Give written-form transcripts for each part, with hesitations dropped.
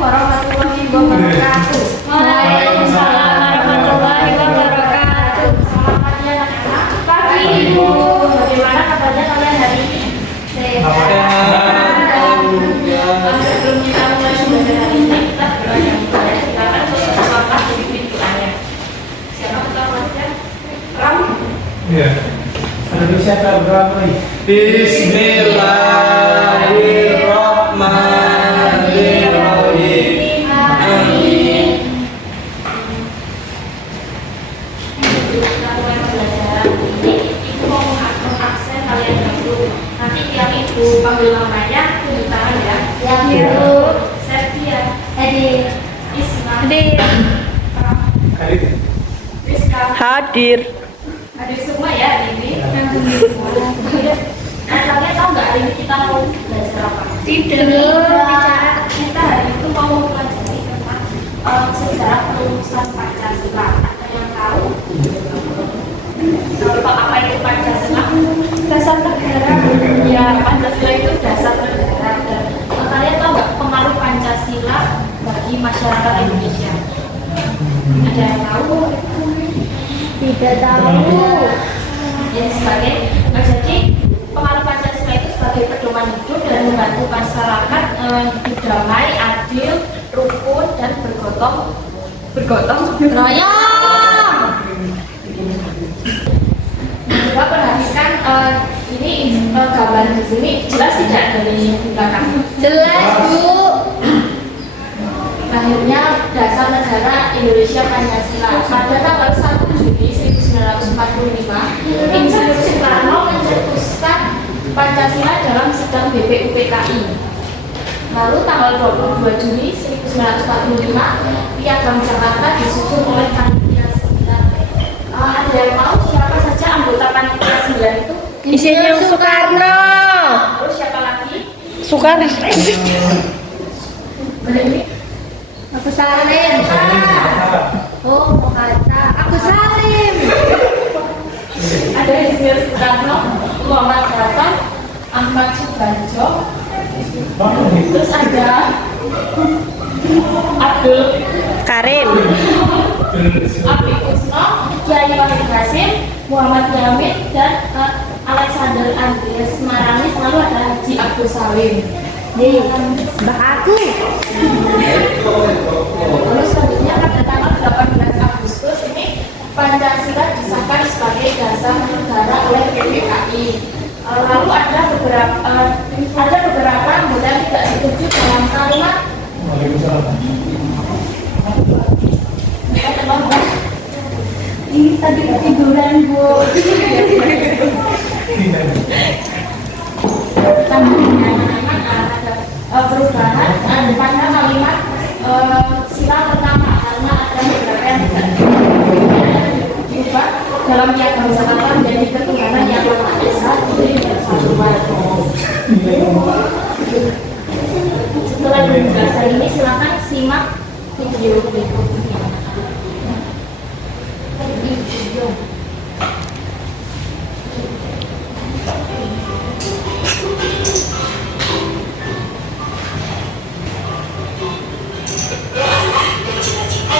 warahmatullahi wabarakatuh. Waalaikumsalam warahmatullahi wabarakatuh. Selamat pagi anak-anak. Pagi Ibu. Bagaimana kabarnya kalian hari ini? Sehat. Sebelum kita mulai belajar hari ini, kita belajar mulai. Silakan tutup kelas di pintuannya. Siapa ketua kelasnya? Ram. Iya. Indonesia berapa nih? Bismillahirrahmanirrahim. Amin. Kita mulai pembelajaran ini. Ibu mau mengaksen kalian dulu. Nanti tiap ibu panggil namanya, tunjuk tangan ya. Yang biru. Septia, Hadir. Isma, Hadir. Karim. Rizka. Hadir. Hadir semua ya hari ini. Kalian tahu nggak hari ini kita mau belajar apa? Tidak. Kita hari itu mau mempelajari tentang sejarah perumusan Pancasila. Ada yang tahu? Apa itu Pancasila? Dasar negara. Ya, Pancasila itu dasar negara. Dan kalian tahu nggak pengaruh Pancasila bagi masyarakat Indonesia? Ada yang tahu? Tidak tahu. Ya, jadi pengaruh Pancasila itu sebagai pedoman hidup dan membantu masyarakat hidup damai, adil, rukun dan bergotong Royong. Coba perhatikan ini gambar di sini jelas tidak dari belakang. Jelas, Bu. Lahirnya dasar negara Indonesia Pancasila pada tanggal 1 Juni 1945. Insinyur Soekarno mencetuskan Pancasila dalam sidang BPUPKI. Lalu tanggal 22 Juni 1945 Piagam Jakarta disusun oleh Panitia 9. Ada yang tahu siapa saja anggota Panitia 9 itu? Insinyur Soekarno. Terus siapa lagi? Soekarno. Ini Aku Salim. Oh, mau kata. Aku Salim. ada Insinyur Soekarno, Muhammad Hatta, Ahmad Subarjo, terus ada Abdul Karim. Abi Kusno, Kiai Wahid Hasim, Muhammad Yamin, dan Alexander Andreas Maramis, lalu ada Haji Abdul Salim. Nih, mbak aku. Terus selanjutnya pada tanggal 18 Agustus ini Pancasila disahkan sebagai dasar negara oleh PPKI. Lalu ada beberapa anggota yang tidak setuju dalam kalimat. Ini tadi ketiduran, Bu. Ada perubahan pada kalimat sila pertama karena ada beberapa yang tidak diubah dalam Piagam Jakarta menjadi ketuhanan yang Maha Esa, Tunggal, dan Persatuan. Setelah penjelasan ini silakan simak video berikutnya.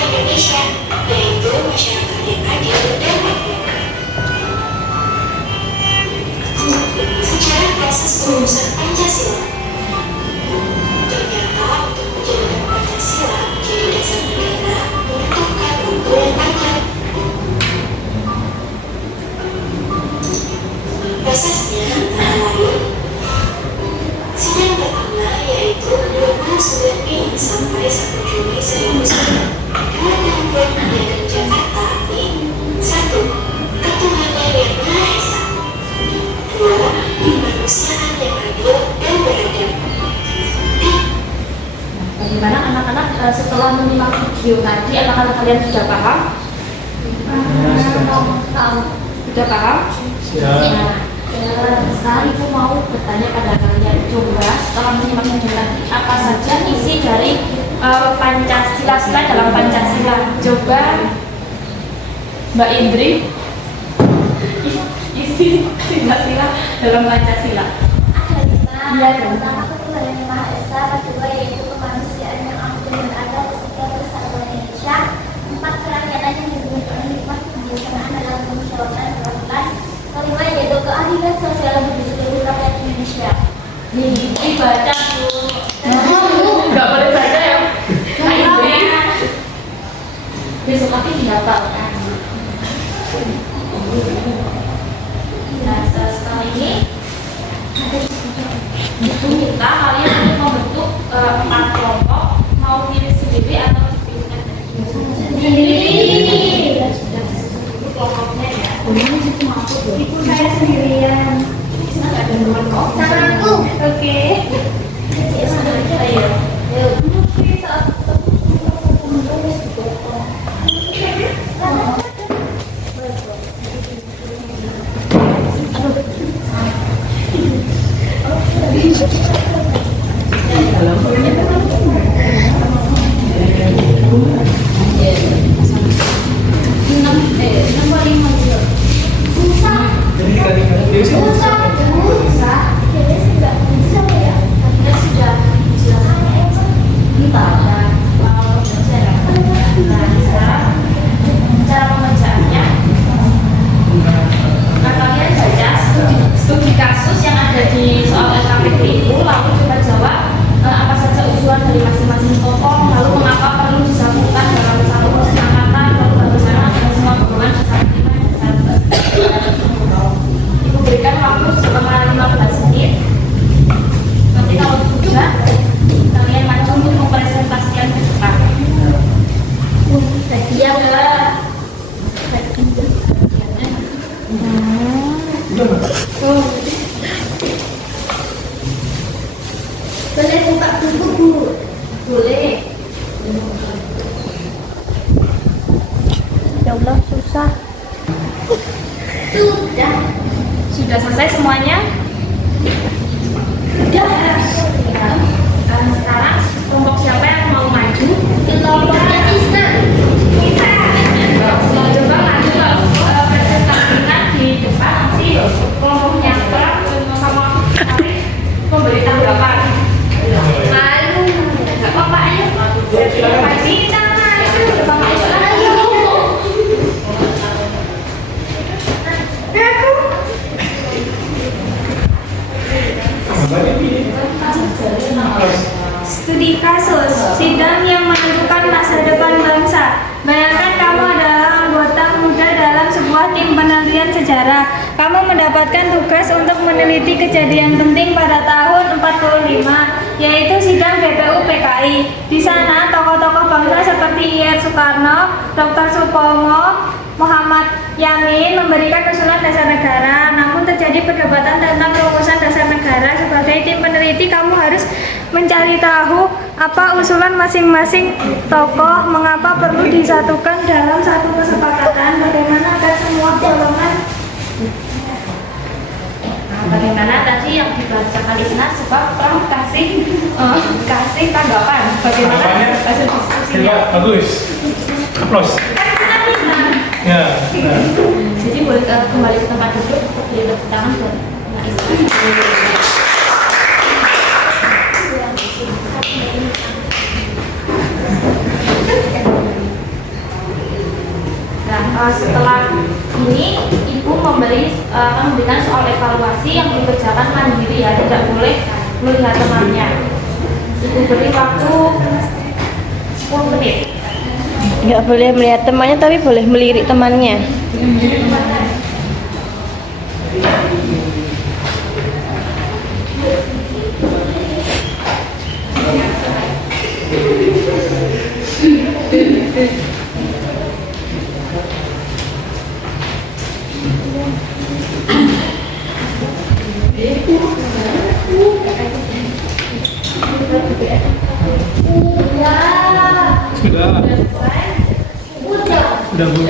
Indonesia, yaitu masyarakat yang adil dan makmur. Sejarah proses perumusan Pancasila. Ternyata untuk menjadikan Pancasila menjadi dasar negara membutuhkan waktu yang panjang. Prosesnya antara lain sidang pertama yaitu 29 Mei sampai 1 Juni 1945. Dua kelompok Piagam Jakarta ini: 1. Ketuhanan yang Maha Esa. 2. Kemanusiaan yang adil dan beradab. Bagaimana anak-anak setelah menyimak video tadi, apakah kalian sudah paham? Sudah paham? Sekarang Ibu mau bertanya pada kalian. Coba setelah menyimak video tadi, apa saja isi dari Pancasila dalam Pancasila? Coba Mbak Indri, isi Pancasila dalam Pancasila. Ada lima. Iya, Pertama ketuhanan yang Maha Esa, kedua yaitu kemanusiaan yang adil Dibaca Bu. Nggak boleh baca ya. Besok tapi dihafalkan. Nah, setelah ini itu kita kalian untuk membentuk 4 kelompok, mau pilih sendiri atau dipilihkan sendiri. Sudah disusun dulu kelompoknya ya. Itu saya sendirian. Bisa nggak ada teman kok? Sama aku. Oke. Ya, sama aja ya. Jadi kali-kali dia Sudah Nah, sekarang cara pembacaannya. Nah, kalian baca studi kasus yang ada di soal LKPD itu, lalu coba jawab apa saja usulan dari masing-masing tokoh, lalu mengapa perlu disatukan dalam satu kesepakatan, lalu bagaimana agar semua hubungan bisa diterima. Ibu berikan waktu selama 15 menit. Nanti kalau sudah, kalian maju untuk mempresentasikan ke depan. Iya, Mbak. Boleh buka buku, Bu? Boleh. Ya Allah, susah. Sudah selesai semuanya? Sudah. Sekarang kelompok siapa yang mau maju? Kelompoknya Isna. Coba maju lalu presentasikan di depan, nanti kelompoknya sama Arif memberi tanggapan. Malu. Nggak apa-apa, ayo. Kita maju sama Islam. Studi kasus, sidang yang menentukan masa depan bangsa. Bayangkan kamu adalah anggota muda dalam sebuah tim penelitian sejarah. Kamu mendapatkan tugas untuk meneliti kejadian penting pada tahun 45, yaitu sidang BPU PKI. Di sana, tokoh-tokoh bangsa seperti I.R. Soekarno, Dr. Supomo, Muhammad Yamin memberikan usulan dasar negara. Namun terjadi perdebatan tentang rumusan dasar negara. Sebagai tim peneliti, kamu harus mencari tahu apa usulan masing-masing tokoh, mengapa perlu disatukan dalam satu kesepakatan, bagaimana agar semua golongan. Nah, bagaimana tadi yang dibacakan Isna, sebab Pram kasih tanggapan. Bagaimana hasil diskusinya? Hebat, bagus. Aplaus. Ya. Nah. Jadi boleh kembali ke tempat duduk untuk beri tepuk tangan buat Mbak Isna. Nah, setelah ini Ibu memberikan soal evaluasi yang dikerjakan mandiri ya, tidak boleh melihat temannya. Ibu beri waktu 10 menit. Nggak boleh melihat temannya, tapi boleh melirik temannya. Sudah. Sudah, Bu.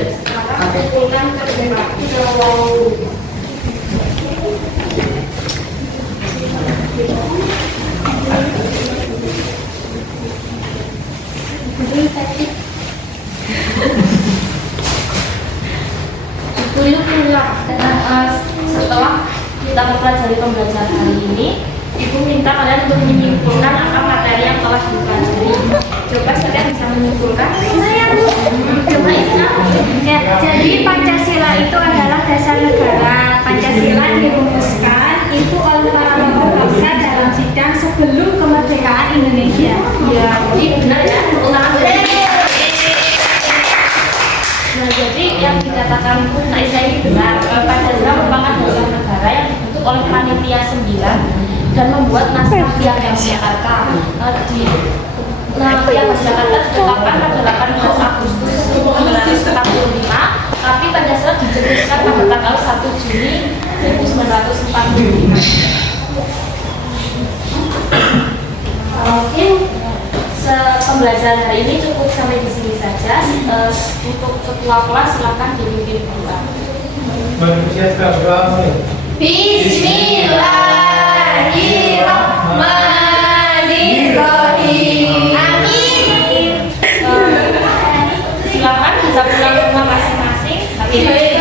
Setelah kita mempelajari pembelajaran hari ini, Ibu minta kalian untuk menyimpulkan apa materi yang telah dipelajari. Coba kalian bisa menyimpulkan. Coba Isna. Ya, jadi Pancasila itu adalah dasar negara. Pancasila dirumuskan itu oleh para tokoh bangsa dalam Jadi benar ya, tepuk tangan dulu. Nah, jadi yang dikatakan Kak Isa ini benar. Pancasila merupakan dasar negara yang dibentuk oleh panitia 9 dan membuat naskah Piagam Jakarta. Di Piagam Jakarta ditetapkan pada 18 Agustus 1945, tapi Pancasila dicetuskan pada tanggal 1 Juni 1945. Mungkin pembelajaran hari ini cukup sampai di sini saja. Untuk ketua kelas silakan dipimpin doa. Bismillahirrahmanirrahim. Amin. Silakan bisa pulang ke rumah masing-masing. Tapi ya.